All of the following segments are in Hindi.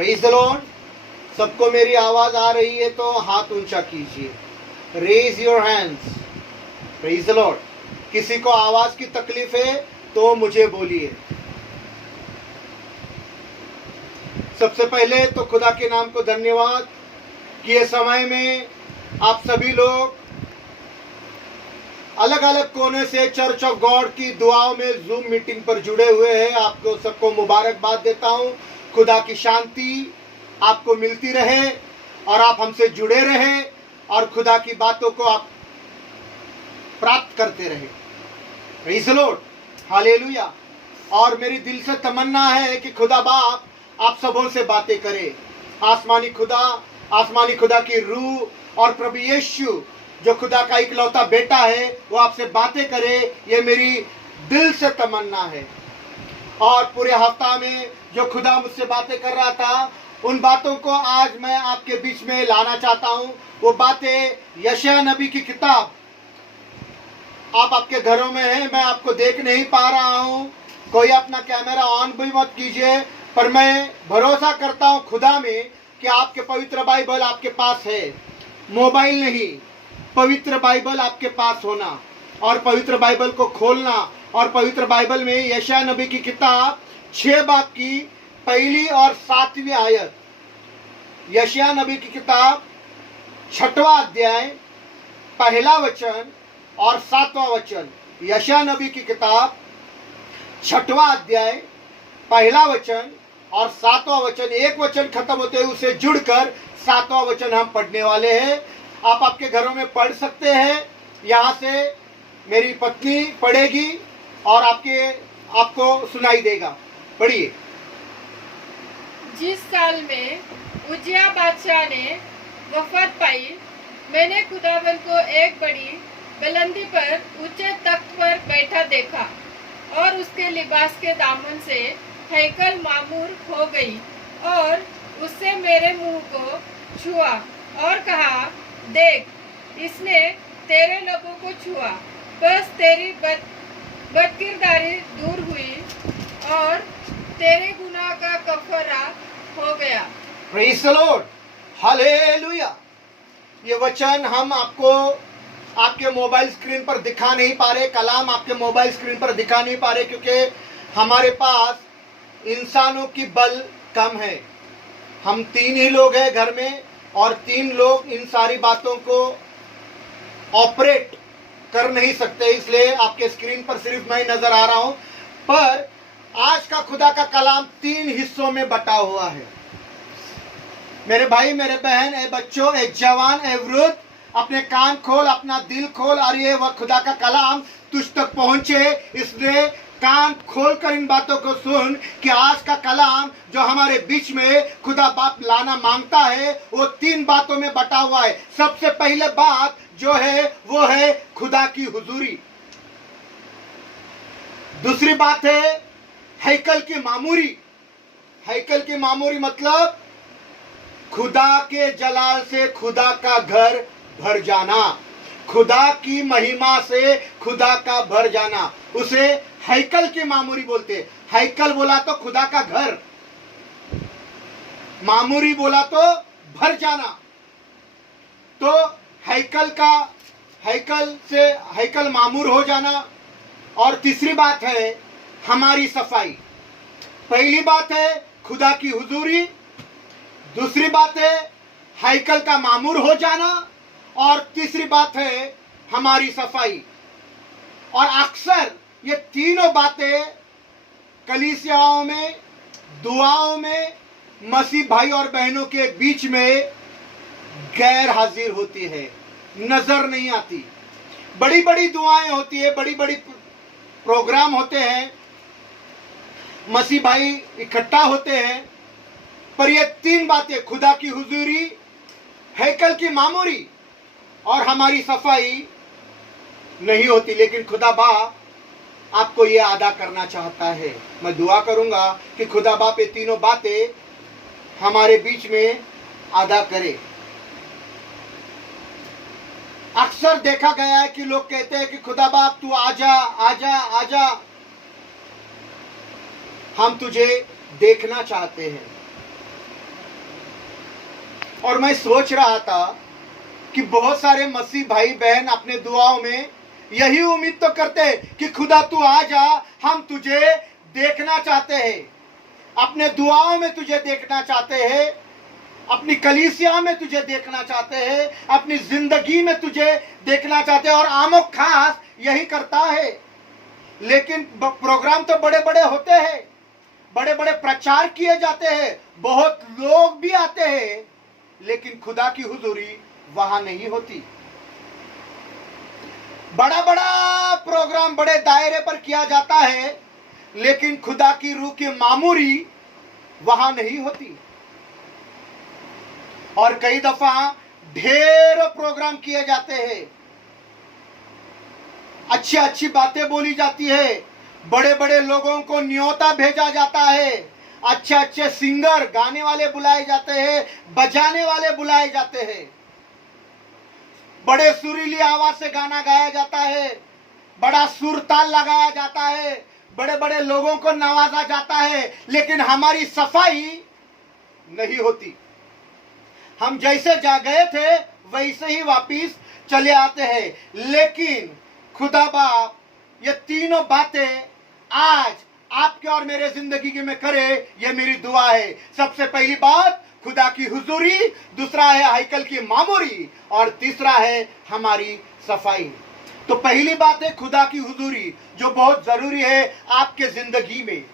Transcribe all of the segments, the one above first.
Praise the Lord. सबको मेरी आवाज आ रही है तो हाथ ऊंचा कीजिए, raise your hands. Praise the lord. किसी को आवाज की तकलीफ है तो मुझे बोलिए। सबसे पहले तो खुदा के नाम को धन्यवाद कि ये समय में आप सभी लोग अलग अलग कोने से चर्च ऑफ गॉड की दुआओं में जूम मीटिंग पर जुड़े हुए हैं। आपको सबको मुबारकबाद देता हूं। खुदा की शांति आपको मिलती रहे और आप हमसे जुड़े रहे और खुदा की बातों को आप प्राप्त करते रहे। Praise the Lord, hallelujah. और मेरी दिल से तमन्ना है कि खुदा बाप आप सबों से बातें करे। आसमानी खुदा की रूह और प्रभु यीशु जो खुदा का इकलौता बेटा है वो आपसे बातें करे, ये मेरी दिल से तमन्ना है। और पूरे हफ्ता में जो खुदा मुझसे बातें कर रहा था उन बातों को आज मैं आपके बीच में लाना चाहता हूँ। वो बातें यशायाह नबी की किताब, आप आपके घरों में हैं, मैं आपको देख नहीं पा रहा हूँ, कोई अपना कैमरा ऑन भी मत कीजिए, पर मैं भरोसा करता हूँ खुदा में कि आपके पवित्र बाइबल आपके पास है। मोबाइल नहीं, पवित्र बाइबल आपके पास होना और पवित्र बाइबल को खोलना। और पवित्र बाइबल में यशायाह नबी की किताब 6 बाब की 1 और 7वीं आयत, यशायाह नबी की किताब 6वां अध्याय 1 वचन और 7वां वचन। यशायाह नबी की किताब 6वां अध्याय 1 वचन और 7वां वचन, एक वचन खत्म होते हुए उसे जुड़कर 7वां वचन हम पढ़ने वाले हैं। आप आपके घरों में पढ़ सकते हैं। यहाँ से मेरी पत्नी पढ़ेगी और आपको सुनाई देगा। पढ़िए। जिस साल में उजिया बादशाह ने वफात पाई, मैंने खुदावन को एक बड़ी बुलंदी पर ऊंचे तख्त पर बैठा देखा और उसके लिबास के दामन से हैकल मामूर हो गई और उससे मेरे मुंह को छुआ और कहा, देख, इसने तेरे लोगों को छुआ, बस तेरी बदकिरदारी दूर हुई और तेरे गुनाह का कफारा हो गया। Praise the Lord, hallelujah. ये वचन हम आपको आपके मोबाइल स्क्रीन पर दिखा नहीं पा रहे, कलाम आपके मोबाइल स्क्रीन पर दिखा नहीं पा रहे क्योंकि हमारे पास इंसानों की बल कम है। हम 3 ही लोग हैं घर में और 3 लोग इन सारी बातों को ऑपरेट कर नहीं सकते, इसलिए आपके स्क्रीन पर सिर्फ मैं नजर आ रहा हूं। पर आज का खुदा का कलाम 3 हिस्सों में बटा हुआ है। मेरे भाई, मेरे बहन, ए बच्चों, ए जवान, ए वृद्ध, अपने कान खोल, अपना दिल खोल और ये वह खुदा का कलाम तुझ तक पहुंचे, इसलिए कान खोलकर इन बातों को सुन कि आज का कलाम जो हमारे बीच में खुदा बाप लाना मांगता है वो 3 बातों में बटा हुआ है। सबसे पहले बात जो है वो है खुदा की हुजूरी। दूसरी बात है हैकल की मामूरी। हैकल की मामूरी मतलब खुदा के जलाल से खुदा का घर भर जाना, खुदा की महिमा से खुदा का भर जाना, उसे हैकल की मामूरी बोलते हैं। हैकल बोला तो खुदा का घर, मामूरी बोला तो भर जाना। तो हैकल से हैकल मामूर हो जाना। और तीसरी बात है हमारी सफाई। पहली बात है खुदा की हुजूरी, दूसरी बात है हैकल का मामूर हो जाना और तीसरी बात है हमारी सफाई। और अक्सर ये तीनों बातें कलीसियाओं में, दुआओं में, मसीह भाई और बहनों के बीच में गैर हाजिर होती है, नजर नहीं आती। बड़ी बड़ी दुआएं होती है, बड़ी बड़ी प्रोग्राम होते हैं, मसीह भाई इकट्ठा होते हैं, पर ये 3 बातें, खुदा की हुजूरी, हैकल की मामूरी और हमारी सफाई नहीं होती। लेकिन खुदा बाप आपको ये अदा करना चाहता है। मैं दुआ करूंगा कि खुदा बाप ये तीनों बातें हमारे बीच में अदा करे। अक्सर देखा गया है कि लोग कहते हैं कि खुदा बाप तू आजा आजा आजा, हम तुझे देखना चाहते हैं। और मैं सोच रहा था कि बहुत सारे मसीह भाई बहन अपने दुआओं में यही उम्मीद तो करते हैं कि खुदा तू आ जा, हम तुझे देखना चाहते हैं, अपने दुआओं में तुझे देखना चाहते हैं, अपनी कलीसिया में तुझे देखना चाहते हैं, अपनी जिंदगी में तुझे देखना चाहते हैं, और आमो खास यही करता है। लेकिन प्रोग्राम तो बड़े बड़े होते हैं, बड़े बड़े प्रचार किए जाते हैं, बहुत लोग भी आते हैं, लेकिन खुदा की हुजूरी वहां नहीं होती। बड़ा बड़ा प्रोग्राम बड़े दायरे पर किया जाता है, लेकिन खुदा की रूह की मामूरी वहां नहीं होती। और कई दफा ढेर प्रोग्राम किए जाते हैं, अच्छी अच्छी बातें बोली जाती है, बड़े बड़े लोगों को न्योता भेजा जाता है, अच्छे अच्छे सिंगर गाने वाले बुलाए जाते हैं, बजाने वाले बुलाए जाते हैं, बड़े सुरीली आवाज से गाना गाया जाता है, बड़ा सुर ताल लगाया जाता है, बड़े बड़े लोगों को नवाजा जाता है, लेकिन हमारी सफाई नहीं होती। हम जैसे जा गए थे वैसे ही वापिस चले आते हैं। लेकिन खुदा बाप ये तीनों बातें आज आपके और मेरे जिंदगी में करे, ये मेरी दुआ है। सबसे पहली बात खुदा की हुजूरी, दूसरा है हैकल की मामूरी, और तीसरा है हमारी सफाई। तो पहली बात है खुदा की हुजूरी, जो बहुत जरूरी है आपके जिंदगी में।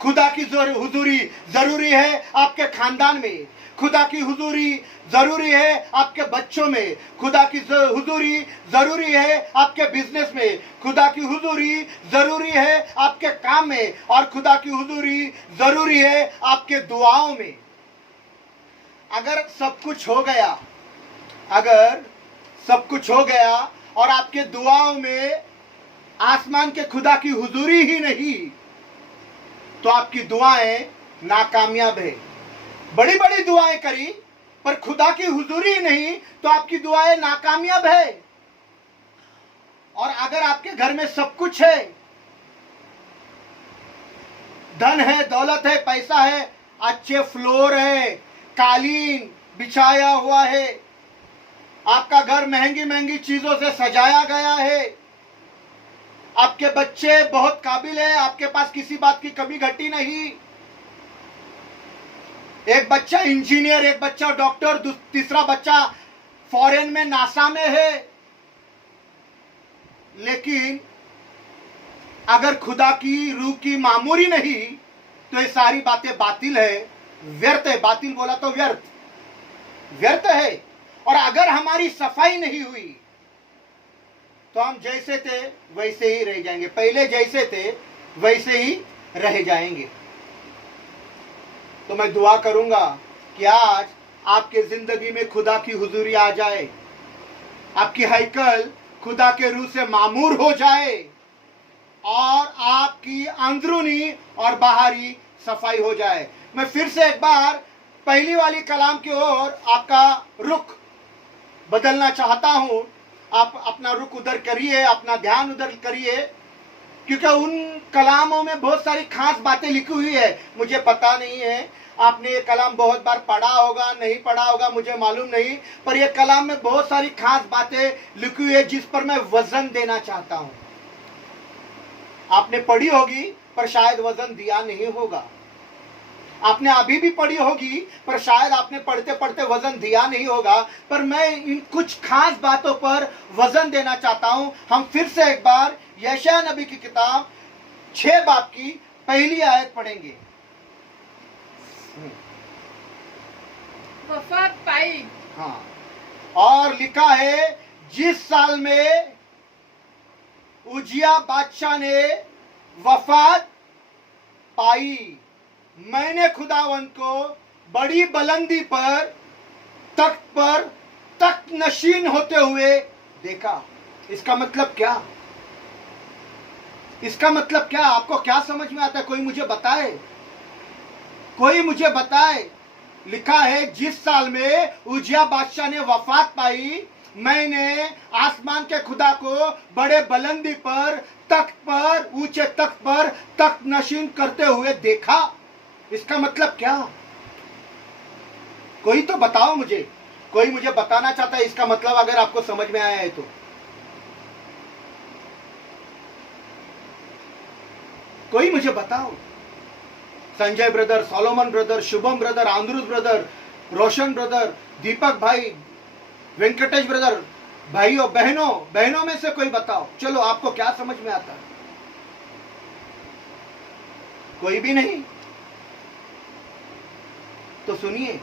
खुदा की हुजूरी जरूरी है आपके खानदान में, खुदा की हुजूरी जरूरी है आपके बच्चों में, खुदा की हुजूरी जरूरी है आपके बिजनेस में, खुदा की हुजूरी जरूरी है आपके काम में, और खुदा की हुजूरी जरूरी है आपके दुआओं में। अगर सब कुछ हो गया, अगर सब कुछ हो गया और आपके दुआओं में आसमान के खुदा की हुजूरी ही नहीं, तो आपकी दुआएं नाकामयाब है। बड़ी बड़ी दुआएं करी पर खुदा की हुजूरी ही नहीं, तो आपकी दुआएं नाकामयाब है। और अगर आपके घर में सब कुछ है, धन है, दौलत है, पैसा है, अच्छे फ्लोर है, कालीन बिछाया हुआ है, आपका घर महंगी महंगी चीजों से सजाया गया है, आपके बच्चे बहुत काबिल है, आपके पास किसी बात की कमी घटी नहीं, एक बच्चा इंजीनियर, एक बच्चा डॉक्टर, तीसरा बच्चा फॉरेन में नासा में है, लेकिन अगर खुदा की रूह की मामूरी नहीं, तो ये सारी बातें बातिल है, व्यर्थ है। बातिल बोला तो व्यर्थ है। और अगर हमारी सफाई नहीं हुई, तो हम जैसे थे वैसे ही रह जाएंगे, पहले जैसे थे वैसे ही रह जाएंगे। तो मैं दुआ करूंगा कि आज आपके जिंदगी में खुदा की हुजूरी आ जाए, आपकी हैकल खुदा के रूह से मामूर हो जाए, और आपकी अंदरूनी और बाहरी सफाई हो जाए। मैं फिर से एक बार पहली वाली कलाम की ओर आपका रुख बदलना चाहता हूं। आप अपना रुख उधर करिए, अपना ध्यान उधर करिए, क्योंकि उन कलामों में बहुत सारी खास बातें लिखी हुई है। मुझे पता नहीं है आपने ये कलाम बहुत बार पढ़ा होगा, नहीं पढ़ा होगा, मुझे मालूम नहीं, पर ये कलाम में बहुत सारी खास बातें लिखी हुई है जिस पर मैं वजन देना चाहता हूं। आपने पढ़ी होगी पर शायद वजन दिया नहीं होगा, आपने अभी भी पढ़ी होगी पर शायद आपने पढ़ते पढ़ते वजन दिया नहीं होगा, पर मैं इन कुछ खास बातों पर वजन देना चाहता हूं। हम फिर से एक बार यशायाह नबी की किताब 6 बाब की पहली आयत पढ़ेंगे। वफात पाई। हाँ, और लिखा है, जिस साल में उजिया बादशाह ने वफात पाई, मैंने खुदावंत को बड़ी बुलंदी पर तख्त नशीन होते हुए देखा। इसका मतलब क्या? इसका मतलब क्या? आपको क्या समझ में आता है? कोई मुझे बताए, कोई मुझे बताए। लिखा है, जिस साल में उजिया बादशाह ने वफात पाई, मैंने आसमान के खुदा को बड़े बुलंदी पर, तख्त पर, ऊंचे तख्त पर तख्त नशीन करते हुए देखा। इसका मतलब क्या? कोई तो बताओ मुझे, कोई मुझे बताना चाहता है इसका मतलब, अगर आपको समझ में आया है तो। कोई मुझे बताओ। Sanjay brother, Solomon brother, Shubham brother, Andrews brother, Roshan brother, Deepak भाई, वेंकटेश ब्रदर, भाइयों बहनों, बहनों में से कोई बताओ, चलो आपको क्या समझ में आता है? कोई भी नहीं? तो सुनिए,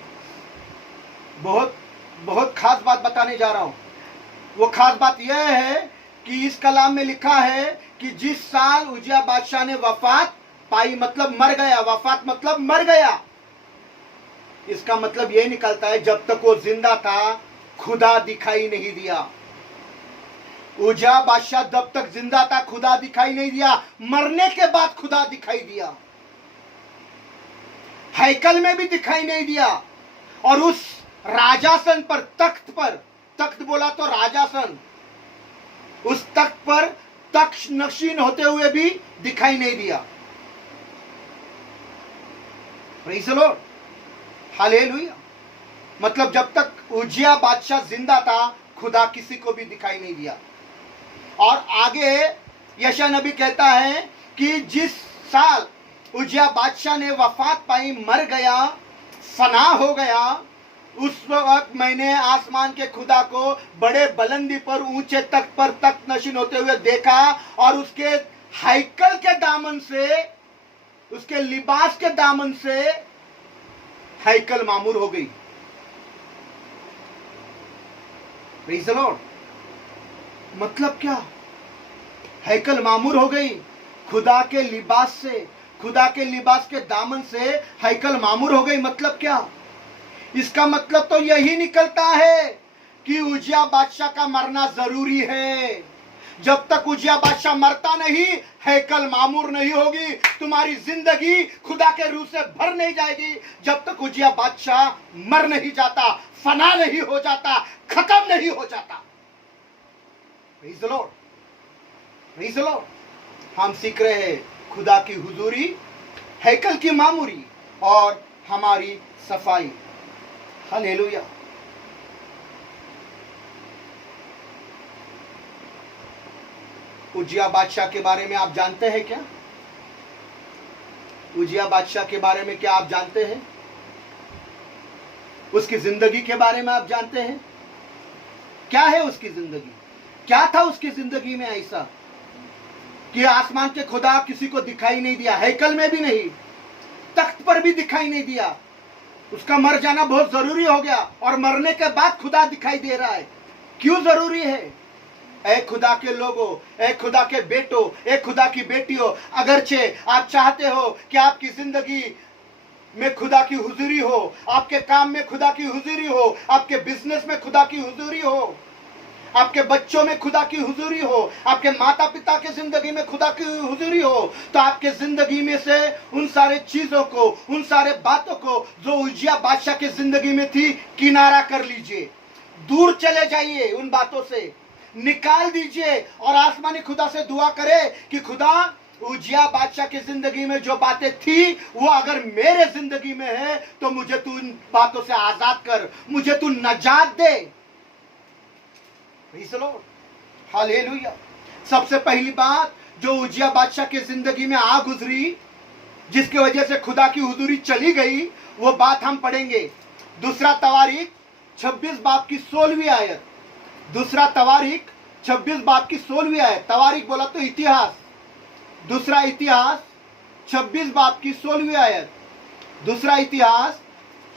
बहुत बहुत खास बात बताने जा रहा हूं। वो खास बात यह है कि इस कलाम में लिखा है कि जिस साल उजिया बादशाह ने वफात पाई, मतलब मर गया, वफात मतलब मर गया, इसका मतलब यह निकलता है जब तक वो जिंदा था खुदा दिखाई नहीं दिया। उजिया बादशाह जब तक जिंदा था खुदा दिखाई नहीं दिया, मरने के बाद खुदा दिखाई दिया। हैकल में भी दिखाई नहीं दिया, और उस राजासन पर, तख्त बोला तो राजासन, उस तख्त पर तख्त नशीन होते हुए भी दिखाई नहीं दिया। Praise the Lord, hallelujah. मतलब जब तक उजिया बादशाह जिंदा था खुदा किसी को भी दिखाई नहीं दिया। और आगे यशायाह नबी कहता है कि जिस साल उजिया बादशाह ने वफात पाई, मर गया, फना हो गया, उस वक्त मैंने आसमान के खुदा को बड़े बुलंदी पर, ऊंचे तख्त पर तख्त नशीन होते हुए देखा, और उसके हैकल के दामन से, उसके लिबास के दामन से हैकल मामूर हो गई। Praise the Lord. मतलब क्या? हैकल मामूर हो गई खुदा के लिबास से, खुदा के लिबास के दामन से हैकल मामूर हो गई। मतलब क्या? इसका मतलब तो यही निकलता है कि उजिया बादशाह का मरना जरूरी है। जब तक उजिया बादशाह मरता नहीं, हैकल मामूर नहीं होगी, तुम्हारी जिंदगी खुदा के रूह से भर नहीं जाएगी। जब तक उजिया बादशाह मर नहीं जाता, फना नहीं हो जाता, खत्म नहीं हो जाता। Praise the Lord, praise the Lord. हम सीख रहे हैं खुदा की हुजूरी, हैकल की मामूरी और हमारी सफाई। हालेलुया। उजिया बादशाह के बारे में आप जानते हैं क्या? उजिया बादशाह के बारे में क्या आप जानते हैं? उसकी जिंदगी के बारे में आप जानते हैं? क्या है उसकी जिंदगी? क्या था उसकी जिंदगी में ऐसा कि आसमान के खुदा किसी को दिखाई नहीं दिया, हैकल में भी नहीं, तख्त पर भी दिखाई नहीं दिया। उसका मर जाना बहुत जरूरी हो गया, और मरने के बाद खुदा दिखाई दे रहा है। क्यों जरूरी है? ऐ खुदा के लोगों, ऐ खुदा के बेटों, ऐ खुदा की बेटियों, अगरचे आप चाहते हो कि आपकी जिंदगी में खुदा की हुजूरी हो, आपके काम में खुदा की हुजूरी हो, आपके बिजनेस में खुदा की हुजूरी हो, आपके बच्चों में खुदा की हुजूरी हो, आपके माता पिता के जिंदगी में खुदा की हुजूरी हो, तो आपके जिंदगी में से उन सारे चीजों को, उन सारे बातों को जो उजिया बादशाह की जिंदगी में थी, किनारा कर लीजिए, दूर चले जाइए, उन बातों से निकाल दीजिए, और आसमानी खुदा से दुआ करे कि खुदा उजिया बादशाह की जिंदगी में जो बातें थी वो अगर मेरे जिंदगी में है तो मुझे तू इन बातों से आजाद कर, मुझे तू नजात दे। Praise the Lord, hallelujah. सबसे पहली बात जो उजिया बादशाह की जिंदगी में आ गुजरी, जिसकी वजह से खुदा की हुजूरी चली गई, वो बात हम पढ़ेंगे दूसरा तवारीख 26 बाब की 16वीं आयत। दूसरा तवारीख 26 बाब की 16वीं आयत। तवारीख बोला तो इतिहास, दूसरा इतिहास 26 बाब की 16वीं आयत। दूसरा इतिहास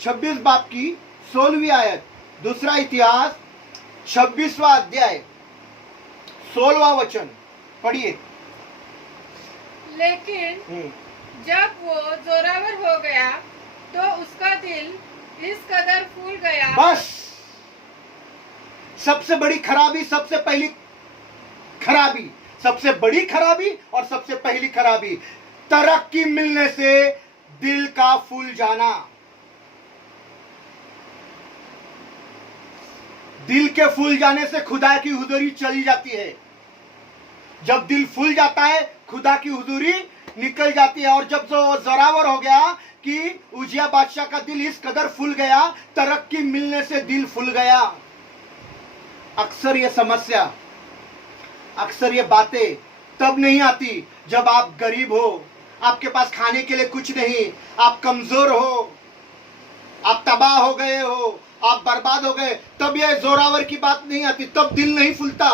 26 बाब की 16वीं आयत। दूसरा इतिहास 26वां अध्याय 16वां वचन पढ़िए। लेकिन जब वो जोरावर हो गया तो उसका दिल इस कदर फूल गया। बस सबसे बड़ी खराबी, सबसे पहली खराबी, सबसे बड़ी खराबी और सबसे पहली खराबी, तरक्की मिलने से दिल का फूल जाना। दिल के फूल जाने से खुदा की हुजूरी चली जाती है। जब दिल फूल जाता है खुदा की हुजूरी निकल जाती है। और जब जो जोरावर हो गया कि उजिया बादशाह का दिल इस कदर फूल गया, तरक्की मिलने से दिल फूल गया। अक्सर ये समस्या, अक्सर ये बातें तब नहीं आती जब आप गरीब हो, आपके पास खाने के लिए कुछ नहीं, आप कमजोर हो, आप तबाह हो गए हो, आप बर्बाद हो गए, तब यह जोरावर की बात नहीं आती, तब दिल नहीं फूलता।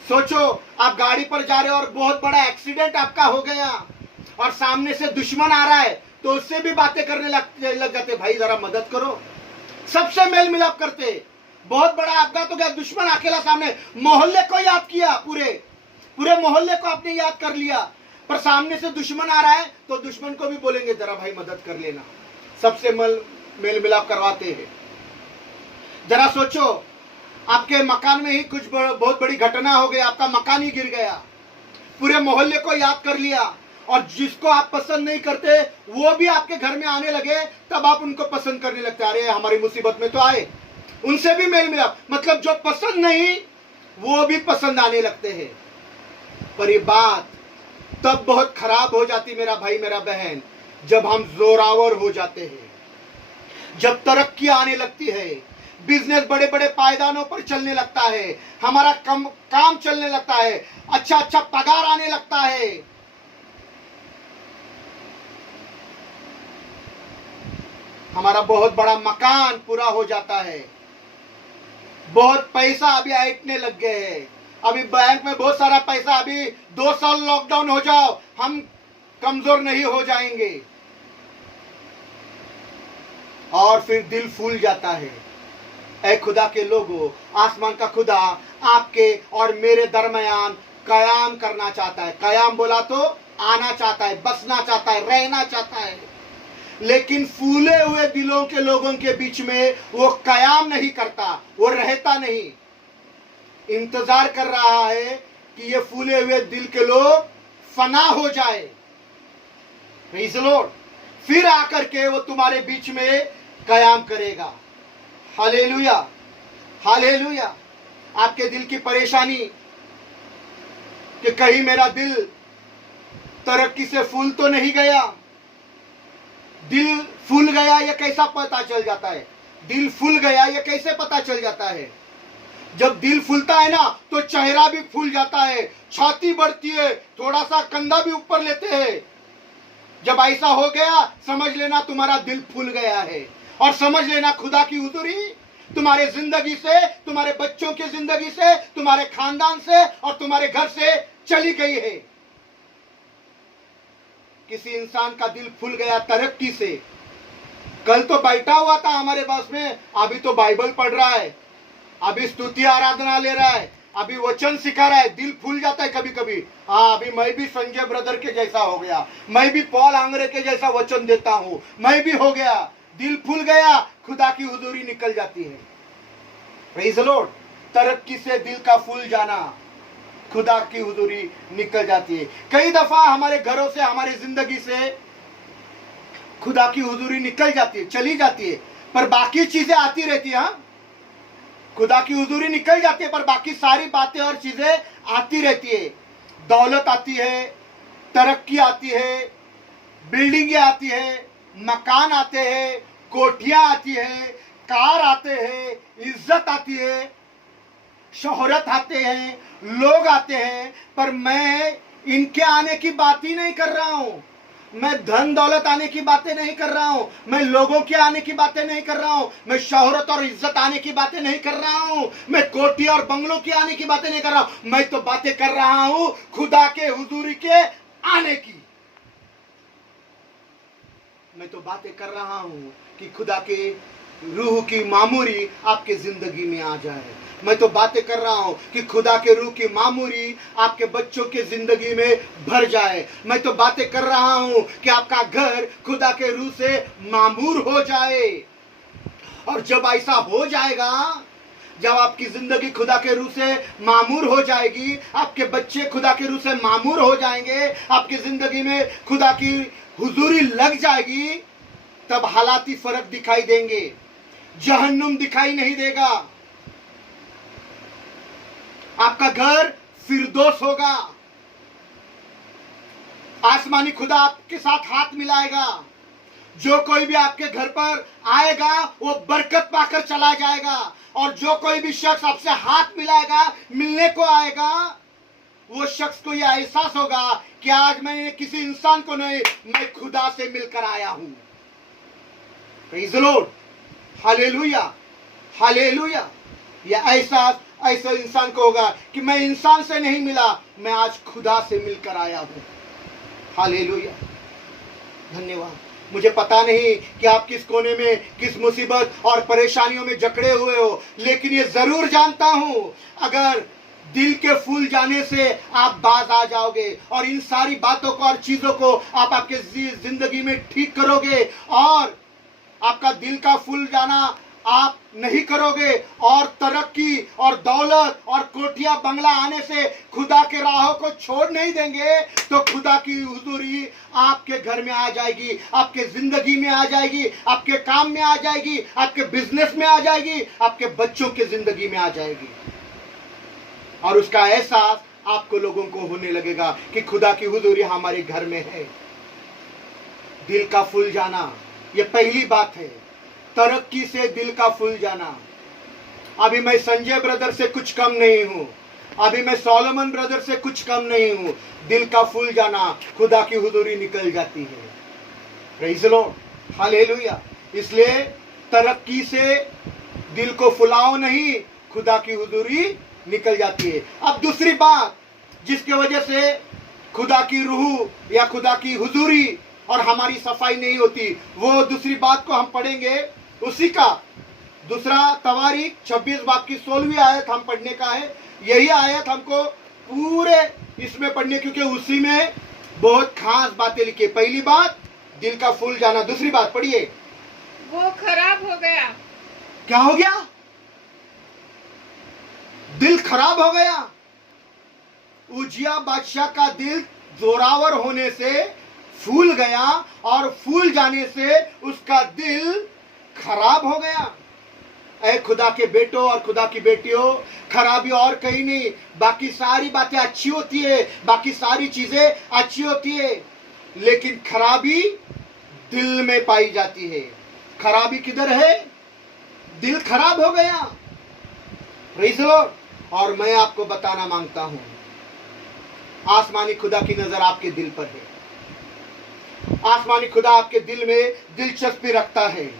सोचो, आप गाड़ी पर जा रहे हो और बहुत बड़ा एक्सीडेंट आपका हो गया और सामने से दुश्मन आ रहा है, तो उससे भी बातें करने लग जाते, भाई जरा मदद करो, सबसे मेल मिलाप करते। बहुत बड़ा आपका तो क्या, दुश्मन अकेला सामने, मोहल्ले को याद किया, पूरे मोहल्ले को आपने याद कर लिया, पर सामने से दुश्मन आ रहा है तो दुश्मन को भी बोलेंगे जरा भाई मदद कर लेना, सबसे मेल मिलाप करवाते हैं। जरा सोचो, आपके मकान में ही कुछ बहुत बड़ी घटना हो गई, आपका मकान ही गिर गया, पूरे मोहल्ले को याद कर लिया, और जिसको आप पसंद नहीं करते वो भी आपके घर में आने लगे, तब आप उनको पसंद करने लगते, अरे हमारी मुसीबत में तो आए, उनसे भी मेल मिलाप, मतलब जो पसंद नहीं वो भी पसंद आने लगते हैं। पर ये बात तब बहुत खराब हो जाती मेरा भाई मेरा बहन, जब हम जोरावर हो जाते हैं, जब तरक्की आने लगती है, बिजनेस बड़े बड़े पायदानों पर चलने लगता है, हमारा काम चलने लगता है, अच्छा अच्छा पगार आने लगता है, हमारा बहुत बड़ा मकान पूरा हो जाता है, बहुत पैसा अभी ऐंठने लग गए हैं, अभी बैंक में बहुत सारा पैसा, अभी 2 साल लॉकडाउन हो जाओ हम कमजोर नहीं हो जाएंगे, और फिर दिल फूल जाता है। ऐ खुदा के लोगों, आसमान का खुदा आपके और मेरे दरमियान कयाम करना चाहता है। कयाम बोला तो आना चाहता है, बसना चाहता है, रहना चाहता है, लेकिन फूले हुए दिलों के लोगों के बीच में वो कयाम नहीं करता, वो रहता नहीं, इंतजार कर रहा है कि ये फूले हुए दिल के लोग फना हो जाए, प्रेज़ द लॉर्ड, फिर आकर के वो तुम्हारे बीच में कयाम करेगा। Hallelujah, hallelujah. आपके दिल की परेशानी कि कहीं मेरा दिल तरक्की से फूल तो नहीं गया, दिल फूल गया ये कैसा पता चल जाता है, दिल फूल गया ये कैसे पता चल जाता है? जब दिल फूलता है ना तो चेहरा भी फूल जाता है, छाती बढ़ती है, थोड़ा सा कंधा भी ऊपर लेते हैं। जब ऐसा हो गया समझ लेना तुम्हारा दिल फूल गया है, और समझ लेना खुदा की हुजूरी तुम्हारे जिंदगी से, तुम्हारे बच्चों की जिंदगी से, तुम्हारे खानदान से और तुम्हारे घर से चली गई है। किसी इंसान का दिल फूल गया तरक्की से, कल तो बैठा हुआ था हमारे पास में, अभी तो बाइबल पढ़ रहा है, अभी स्तुति आराधना ले रहा है, अभी वचन सिखा रहा है, दिल फूल जाता है कभी कभी। हाँ, अभी मैं भी संजय ब्रदर के जैसा हो गया, मैं भी पॉल आंग्रे के जैसा वचन देता हूँ, मैं भी हो गया, दिल फूल गया, खुदा की हुजूरी निकल जाती है। Praise the Lord. तरक्की से दिल का फूल जाना, खुदा की हुजूरी निकल जाती है। कई दफा हमारे घरों से, हमारी जिंदगी से खुदा की हुजूरी निकल जाती है, चली जाती है, पर बाकी चीजें आती रहती है। हाँ, खुदा की हुजूरी निकल जाती है पर बाकी सारी बातें और चीजें आती रहती है। दौलत आती है, तरक्की आती है, बिल्डिंगें आती है, मकान आते हैं, कोठियां आती है, कार आते हैं, इज्जत आती है, शोहरत आते हैं, लोग आते हैं, पर मैं इनके आने की बात ही नहीं कर रहा हूं। मैं धन दौलत आने की बातें नहीं कर रहा हूं, मैं लोगों के आने की बातें नहीं कर रहा हूं, मैं शोहरत और इज्जत आने की बातें नहीं कर रहा हूं, मैं कोठी और बंगलों के आने की बातें नहीं कर रहा हूं। मैं तो बातें कर रहा हूं खुदा के हुजूरी के आने की। मैं तो बातें कर रहा हूं कि खुदा के रूह की मामूरी आपके जिंदगी में आ जाए। मैं तो बातें कर रहा हूं कि खुदा के रूह की मामूरी आपके बच्चों के जिंदगी में भर जाए। मैं तो बातें कर रहा हूं कि आपका घर खुदा के रूह से मामूर हो जाए। और जब ऐसा हो जाएगा, जब आपकी जिंदगी खुदा के रूह से मामूर हो जाएगी, आपके बच्चे खुदा के रूह से मामूर हो जाएंगे, आपकी जिंदगी में खुदा की हुजूरी लग जाएगी, तब हालाती फर्क दिखाई देंगे, जहन्नुम दिखाई नहीं देगा, आपका घर फिरदौस होगा, आसमानी खुदा आपके साथ हाथ मिलाएगा, जो कोई भी आपके घर पर आएगा वो बरकत पाकर चला जाएगा, और जो कोई भी शख्स आपसे हाथ मिलाएगा, मिलने को आएगा, वो शख्स को यह एहसास होगा कि आज मैंने किसी इंसान को नहीं, मैं खुदा से मिलकर आया हूं। Praise the Lord, hallelujah, hallelujah. यह एहसास ऐसे इंसान को होगा कि मैं इंसान से नहीं मिला, मैं आज खुदा से मिलकर आया हूं। हालेलुया, धन्यवाद। मुझे पता नहीं कि आप किस कोने में, किस मुसीबत और परेशानियों में जकड़े हुए हो, लेकिन ये जरूर जानता हूं, अगर दिल के फूल जाने से आप बाज आ जाओगे और इन सारी बातों को और चीजों को आप आपके जिंदगी में ठीक करोगे, और आपका दिल का फूल जाना आप नहीं करोगे, और तरक्की और दौलत और कोठिया बंगला आने से खुदा के राहों को छोड़ नहीं देंगे, तो खुदा की हुजूरी आपके घर में आ जाएगी, आपके जिंदगी में आ जाएगी, आपके काम में आ जाएगी, आपके बिजनेस में आ जाएगी, आपके बच्चों के जिंदगी में आ जाएगी। और उसका एहसास आपको लोगों को होने लगेगा कि खुदा की हुजूरी हमारे घर में है। दिल का फूल जाना, ये पहली बात है, तरक्की से दिल का फूल जाना। अभी मैं संजय ब्रदर से कुछ कम नहीं हूं, अभी मैं सोलोमन ब्रदर से कुछ कम नहीं हूं। दिल का फूल जाना, खुदा की हुजूरी निकल जाती है। Praise the Lord, hallelujah. इसलिए तरक्की से दिल को फुलाओ नहीं, खुदा की हुजूरी निकल जाती है। अब दूसरी बात जिसकी वजह से खुदा की रूह या खुदा की हुजूरी और हमारी सफाई नहीं होती, वो दूसरी बात को हम पढ़ेंगे। उसी का दूसरा तवारीख 26 बाब की 16वीं आयत हम पढ़ने का है। यही आयत हमको पूरे इसमें पढ़ने, क्योंकि उसी में बहुत खास बातें लिखी। पहली बात दिल का फूल जाना, दूसरी बात पढ़िए, वो खराब हो गया। क्या हो गया? दिल खराब हो गया। उजिया बादशाह का दिल जोरावर होने से फूल गया, और फूल जाने से उसका दिल खराब हो गया। ऐ खुदा के बेटों और खुदा की बेटियों, खराबी और कहीं नहीं, बाकी सारी बातें अच्छी होती है, बाकी सारी चीजें अच्छी होती है, लेकिन खराबी दिल में पाई जाती है। खराबी किधर है? दिल खराब हो गया। Praise the Lord. और मैं आपको बताना मांगता हूं, आसमानी खुदा की नजर आपके दिल पर है। आसमानी खुदा आपके दिल में दिलचस्पी रखता है,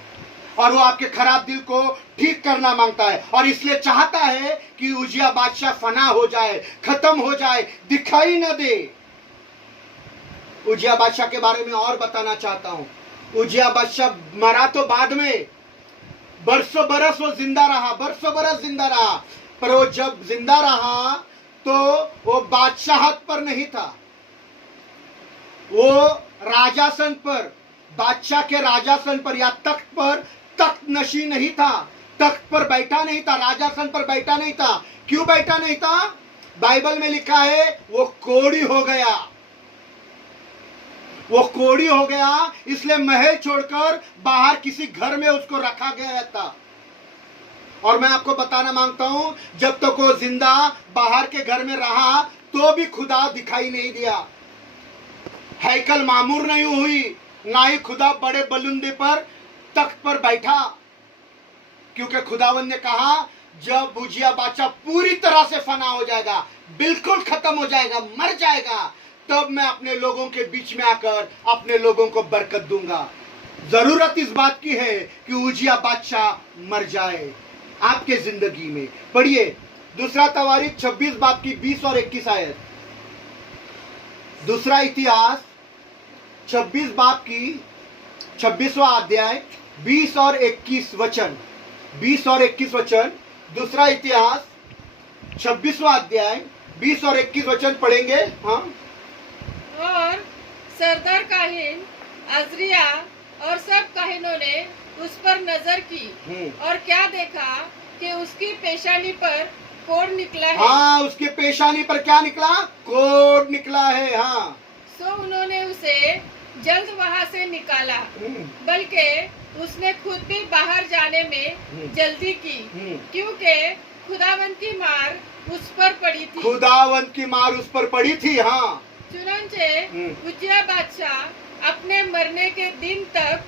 और वो आपके खराब दिल को ठीक करना मांगता है, और इसलिए चाहता है कि उजिया बादशाह फना हो जाए, खत्म हो जाए, दिखाई न दे। उजिया बादशाह के बारे में और बताना चाहता हूं। उजिया बादशाह मरा तो बाद में, बरसों बरस वो जिंदा रहा, बरसों बरस जिंदा रहा, पर वो जब जिंदा रहा तो वो बादशाहत पर नहीं था, वो राजासन पर, बादशाह के राजासन पर या तख्त पर तख्त नशी नहीं था, तख्त पर बैठा नहीं था, राजासन पर बैठा नहीं था। क्यों बैठा नहीं था? बाइबल में लिखा है वो कोढ़ी हो गया। वो कोढ़ी हो गया, इसलिए महल छोड़कर बाहर किसी घर में उसको रखा गया था। और मैं आपको बताना मांगता हूं, जब तक वो जिंदा बाहर के घर में रहा तो भी खुदा दिखाई नहीं दिया, हैकल मामूर नहीं हुई, ना ही खुदा बड़े बलुंदे पर तख्त पर बैठा, क्योंकि खुदावन ने कहा जब उजिया बादशाह पूरी तरह से फना हो जाएगा, बिल्कुल खत्म हो जाएगा, मर जाएगा, तब मैं अपने लोगों के बीच में आकर अपने लोगों को बरकत दूंगा। जरूरत इस बात की है कि उजिया बादशाह मर जाए आपके जिंदगी में। पढ़िए दूसरा तवारीख 26 बाब की 20 और 21 आयत। दूसरा इतिहास 26 बाब की 26वां अध्याय 20 और 21 वचन, 20 और 21 वचन। दूसरा इतिहास 26वां अध्याय 20 और 21 वचन पढ़ेंगे। हाँ। और सरदार काहिन अजरिया और सब काहिनों ने उस पर नजर की, और क्या देखा कि उसकी पेशानी पर कोढ़ निकला है। हाँ, उसके पेशानी पर क्या निकला? कोढ़ निकला है। हाँ। सो उन्होंने उसे जल्द वहां से निकाला, बल्कि उसने खुद भी बाहर जाने में जल्दी की, क्योंकि खुदावंत की मार उस पर पड़ी थी। खुदावंत की मार उस पर पड़ी थी। हाँ। चुनांचे उजिया बादशाह अपने मरने के दिन तक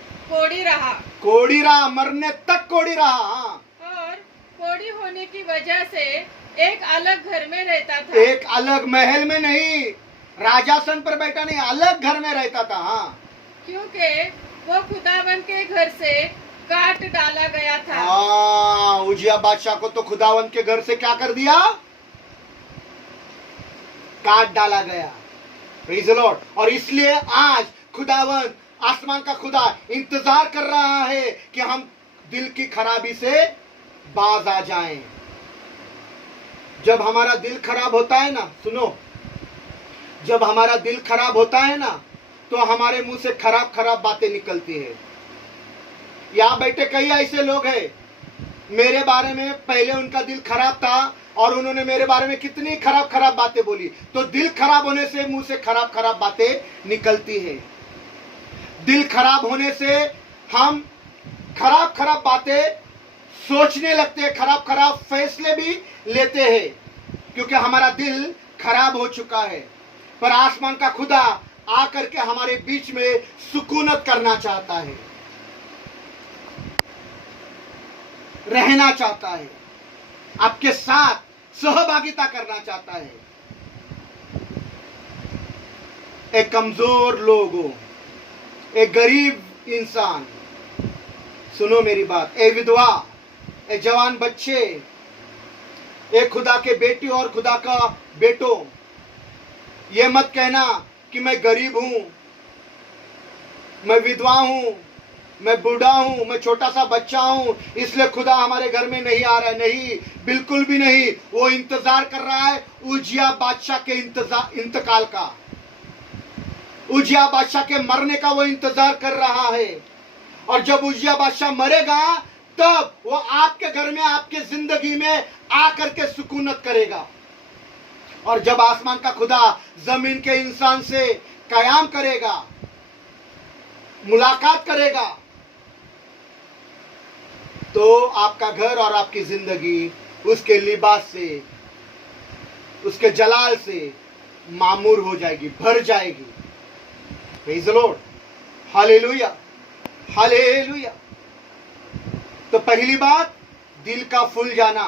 रहा कोड़ी रहा, मरने तक कोड़ी रहा। हाँ, और कोड़ी होने की वजह से एक अलग घर में रहता था। एक अलग महल में नहीं, राजासन पर बैठा नहीं, अलग घर में रहता था। हाँ, क्योंकि वो खुदावन के घर से काट डाला गया था। हाँ, उजिया बादशाह को तो खुदावन के घर से क्या कर दिया? काट डाला गया। Praise the Lord. और इसलिए आज खुदावन, आसमान का खुदा इंतजार कर रहा है कि हम दिल की खराबी से बाज आ जाएं। जब हमारा दिल खराब होता है ना, सुनो, जब हमारा दिल खराब होता है ना, तो हमारे मुंह से खराब खराब बातें निकलती है। यहां बैठे कई ऐसे लोग हैं, मेरे बारे में पहले उनका दिल खराब था और उन्होंने मेरे बारे में कितनी खराब खराब बातें बोली। तो दिल खराब होने से मुंह से खराब खराब बातें निकलती है। दिल खराब होने से हम खराब खराब बातें सोचने लगते हैं, खराब खराब फैसले भी लेते हैं, क्योंकि हमारा दिल खराब हो चुका है। पर आसमान का खुदा आकर के हमारे बीच में सुकूनत करना चाहता है, रहना चाहता है, आपके साथ सहभागिता करना चाहता है। एक कमजोर लोगों, एक गरीब इंसान, सुनो मेरी बात, एक विधवा, एक जवान बच्चे, एक खुदा के बेटी और खुदा का बेटो, ये मत कहना कि मैं गरीब हूं, मैं विधवा हूं, मैं बूढ़ा हूं, मैं छोटा सा बच्चा हूं, इसलिए खुदा हमारे घर में नहीं आ रहा है। नहीं, बिल्कुल भी नहीं। वो इंतजार कर रहा है उजिया बादशाह के इंतकाल का, उजिया बादशाह के मरने का वो इंतजार कर रहा है। और जब उजिया बादशाह मरेगा, तब वो आपके घर में, आपके जिंदगी में आकर के सुकूनत करेगा। और जब आसमान का खुदा जमीन के इंसान से कयाम करेगा, मुलाकात करेगा, तो आपका घर और आपकी जिंदगी उसके लिबास से, उसके जलाल से मामूर हो जाएगी, भर जाएगी। Praise the Lord, hallelujah, hallelujah. तो पहली बात, दिल का फूल जाना।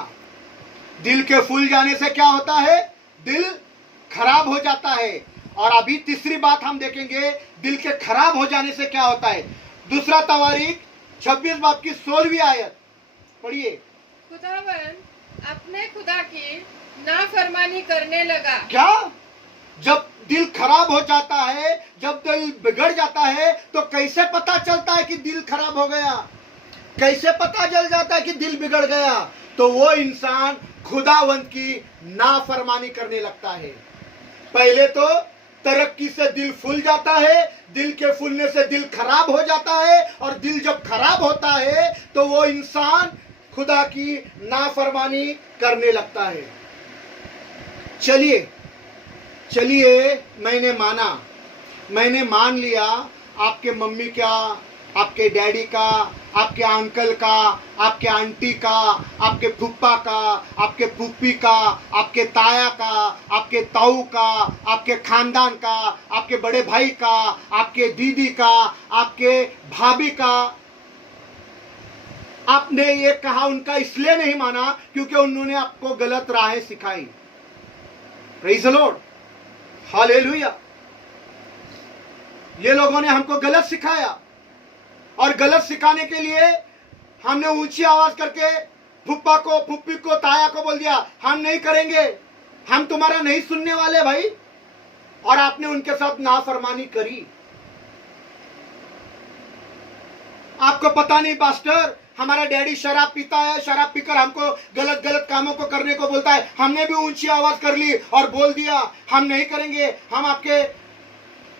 दिल के फूल जाने से क्या होता है? दिल खराब हो जाता है। और अभी तीसरी बात हम देखेंगे, दिल के खराब हो जाने से क्या होता है। दूसरा तवारीख 26 बाब की 16वीं आयत पढ़िए। खुदावन अपने खुदा की नाफरमानी करने लगा। क्या? जब दिल खराब हो जाता है, जब दिल बिगड़ जाता है, तो कैसे पता चलता है कि दिल खराब हो गया? कैसे पता चल जाता है कि दिल बिगड़ गया? तो वो इंसान खुदावंत की नाफरमानी करने लगता है। पहले तो तरक्की से दिल फूल जाता है, दिल के फूलने से दिल खराब हो जाता है, और दिल जब खराब होता है तो वो इंसान खुदा की नाफरमानी करने लगता है। चलिए चलिए, मैंने मान लिया आपके मम्मी का, आपके डैडी का, आपके अंकल का, आपके आंटी का, आपके फूफा का, आपके फूफी का, आपके ताया का, आपके ताऊ का, आपके खानदान का, आपके बड़े भाई का, आपके दीदी का, आपके भाभी का। आपने ये कहा उनका इसलिए नहीं माना क्योंकि उन्होंने आपको गलत राहें सिखाई। Praise the Lord, hallelujah. ये लोगों ने हमको गलत सिखाया, और गलत सिखाने के लिए हमने ऊंची आवाज करके फुप्पा को, फुप्पी को, ताया को बोल दिया, हम नहीं करेंगे, हम तुम्हारा नहीं सुनने वाले भाई। और आपने उनके साथ नाफरमानी करी। आपको पता नहीं पास्टर, हमारा डैडी शराब पीता है, शराब पीकर हमको गलत गलत कामों को करने को बोलता है। हमने भी ऊंची आवाज कर ली और बोल दिया, हम नहीं करेंगे, हम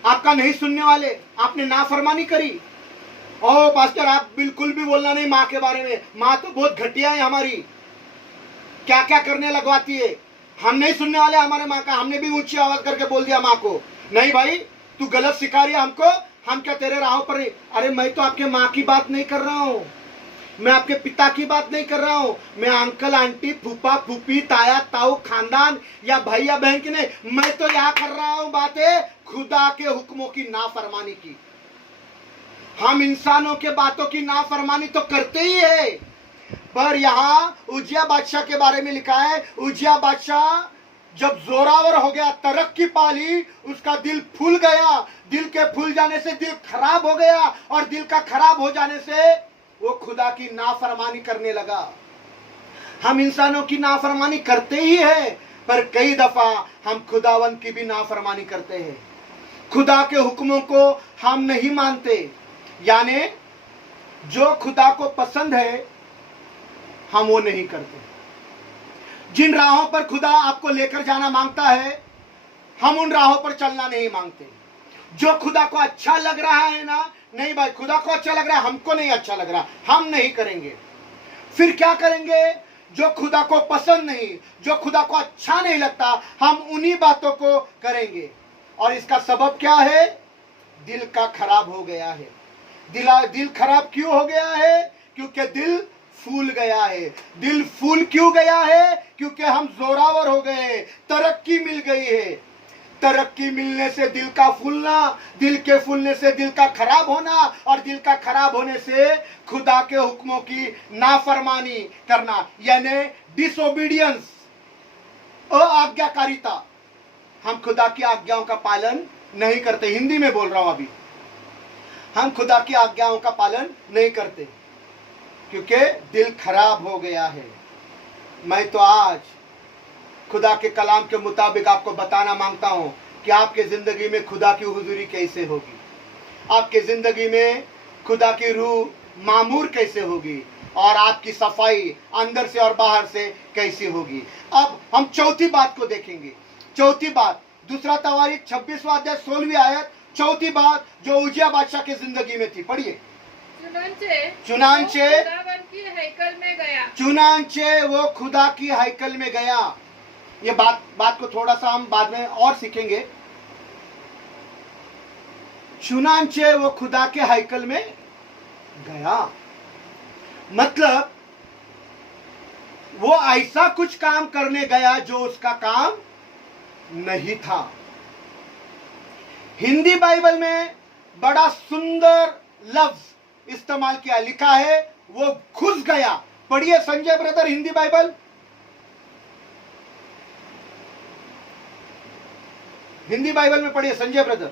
आपका नहीं सुनने वाले। आपने नाफरमानी करी। ओ पास्टर, आप बिल्कुल भी बोलना नहीं माँ के बारे में, माँ तो बहुत घटिया है हमारी, क्या क्या करने लगवाती है, हम नहीं सुनने वाले हमारे माँ का। हमने भी ऊंची आवाज करके बोल दिया माँ को, नहीं भाई तू गलत सिखा रही है हमको, हम क्या तेरे राहों पर नहीं। अरे मैं तो आपके माँ की बात नहीं कर रहा हूँ, मैं आपके पिता की बात नहीं कर रहा हूँ, मैं अंकल आंटी, फूफा फूफी, ताया ताऊ, खानदान या भाई या बहन की नहीं, मैं तो यहाँ कर रहा हूँ बातें खुदा के हुक्मों की नाफरमानी की। हम इंसानों के बातों की नाफरमानी तो करते ही है, पर यहाँ उजिया बादशाह के बारे में लिखा है, उजिया बादशाह जब जोरावर हो गया, तरक्की पाली, उसका दिल फूल गया। दिल के फूल जाने से दिल खराब हो गया, और दिल का खराब हो जाने से वो खुदा की नाफरमानी करने लगा। हम इंसानों की नाफरमानी करते ही है, पर कई दफा हम खुदावन की भी नाफरमानी करते हैं। खुदा के हुक्मों को हम नहीं मानते, यानी जो खुदा को पसंद है हम वो नहीं करते। जिन राहों पर खुदा आपको लेकर जाना मांगता है, हम उन राहों पर चलना नहीं मांगते। जो खुदा को अच्छा लग रहा है ना, नहीं भाई, खुदा को अच्छा लग रहा है, हमको नहीं अच्छा लग रहा, हम नहीं करेंगे। फिर क्या करेंगे? जो खुदा को पसंद नहीं, जो खुदा को अच्छा नहीं लगता, हम उन्हीं बातों को करेंगे। और इसका सबब क्या है? दिल का खराब हो गया है। दिल खराब क्यों हो गया है? क्योंकि दिल फूल गया है। दिल फूल क्यों गया है? क्योंकि हम जोरावर हो गए, तरक्की मिल गई है। तरक्की मिलने से दिल का फूलना, दिल के फूलने से दिल का खराब होना, और दिल का खराब होने से खुदा के हुक्मों की नाफरमानी करना, यानी डिसोबीडियंस, आज्ञाकारिता। हम खुदा की आज्ञाओं का पालन नहीं करते। हिंदी में बोल रहा हूं अभी। हम खुदा की आज्ञाओं का पालन नहीं करते क्योंकि दिल खराब हो गया है। मैं तो आज खुदा के कलाम के मुताबिक आपको बताना मांगता हूं कि आपके जिंदगी में खुदा की हुजूरी कैसे होगी, आपके जिंदगी में खुदा की रूह मामूर कैसे होगी, और आपकी सफाई अंदर से और बाहर से कैसी होगी। अब हम चौथी बात को देखेंगे। चौथी बात, दूसरा तवारीख 26वां अध्याय 16वीं आयत, चौथी बात जो उजिया बादशाह की जिंदगी में थी, पढ़िए। चुनांचे हैकल में गया। चुनांचे वो खुदा की हैकल में गया। ये बात को थोड़ा सा हम बाद में और सीखेंगे। चुनांचे वो खुदा के हैकल में गया, मतलब वो ऐसा कुछ काम करने गया जो उसका काम नहीं था। हिंदी बाइबल में बड़ा सुंदर लफ्ज इस्तेमाल किया, लिखा है वो घुस गया। पढ़िए Sanjay brother Hindi Bible. Hindi Bible में पढ़िए संजय ब्रदर।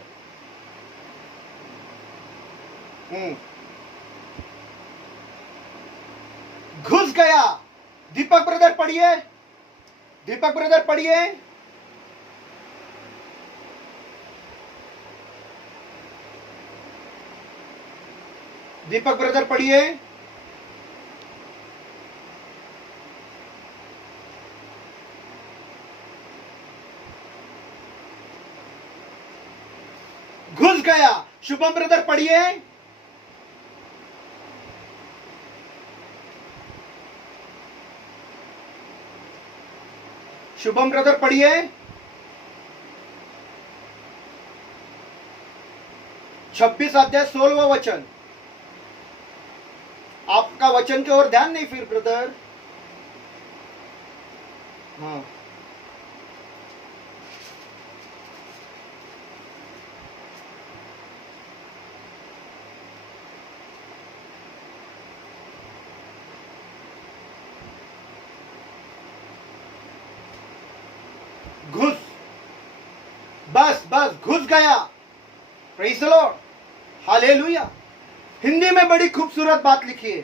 घुस गया। दीपक ब्रदर पढ़िए, दीपक ब्रदर पढ़िए। दीपक ब्रदर पढ़िए। घुस गया। शुभम ब्रदर पढ़िए। शुभम ब्रदर पढ़िए। 26 अध्याय 16वां वचन। आपका वचन की ओर ध्यान नहीं फिर ब्रदर। हाँ, घुस, बस घुस गया। Praise the Lord, hallelujah. Hindi में बड़ी खूबसूरत बात लिखी है,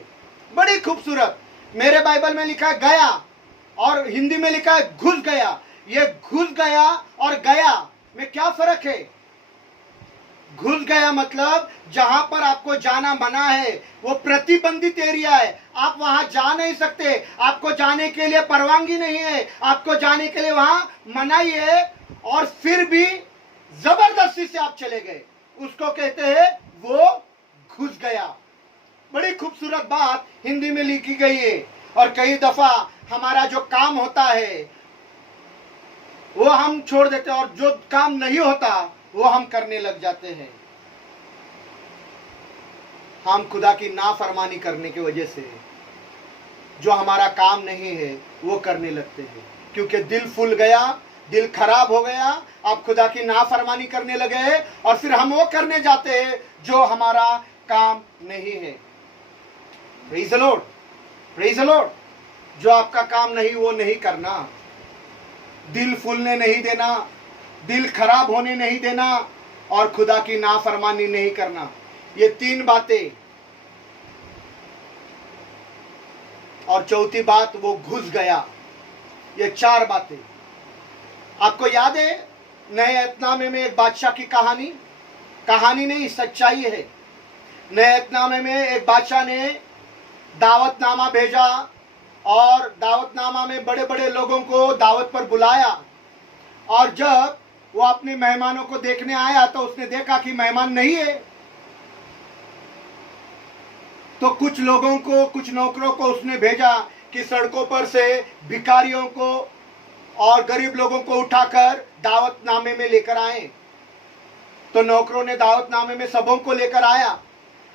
बड़ी खूबसूरत। मेरे बाइबल में लिखा है गया, और हिंदी में लिखा है घुस गया। ये घुस गया और गया में क्या फर्क है? घुस गया मतलब जहां पर आपको जाना मना है, वो प्रतिबंधित एरिया है, आप वहां जा नहीं सकते, आपको जाने के लिए परवानगी नहीं है, आपको जाने के लिए वहां मनाही है, और फिर भी जबरदस्ती से आप चले गए, उसको कहते हैं वो घुस गया। बड़ी खूबसूरत बात हिंदी में लिखी गई है। और कई दफा हमारा जो काम होता है वो हम छोड़ देते हैं, और जो काम नहीं होता वो हम करने लग जाते हैं। हम खुदा की नाफरमानी करने की वजह से जो हमारा काम नहीं है वो करने लगते हैं, क्योंकि दिल फूल गया, दिल खराब हो गया, आप खुदा की नाफरमानी करने लगे, और फिर हम वो करने जाते हैं जो हमारा काम नहीं है। Praise the Lord, praise the Lord. जो आपका काम नहीं वो नहीं करना, दिल फूलने नहीं देना, दिल खराब होने नहीं देना और खुदा की नाफरमानी नहीं करना। ये 3 बातें। और चौथी बात, वो घुस गया। ये 4 बातें। आपको याद है नए ऐतनामे में एक बादशाह की कहानी नहीं, सच्चाई है। नए ऐतनामे में एक बादशाह ने दावतनामा भेजा और दावतनामा में बड़े बड़े लोगों को दावत पर बुलाया। और जब वो अपने मेहमानों को देखने आया तो उसने देखा कि मेहमान नहीं है। तो कुछ लोगों को, कुछ नौकरों को उसने भेजा कि सड़कों पर से भिखारियों को और गरीब लोगों को उठाकर दावतनामे में लेकर आए। तो नौकरों ने दावतनामे में सबों को लेकर आया।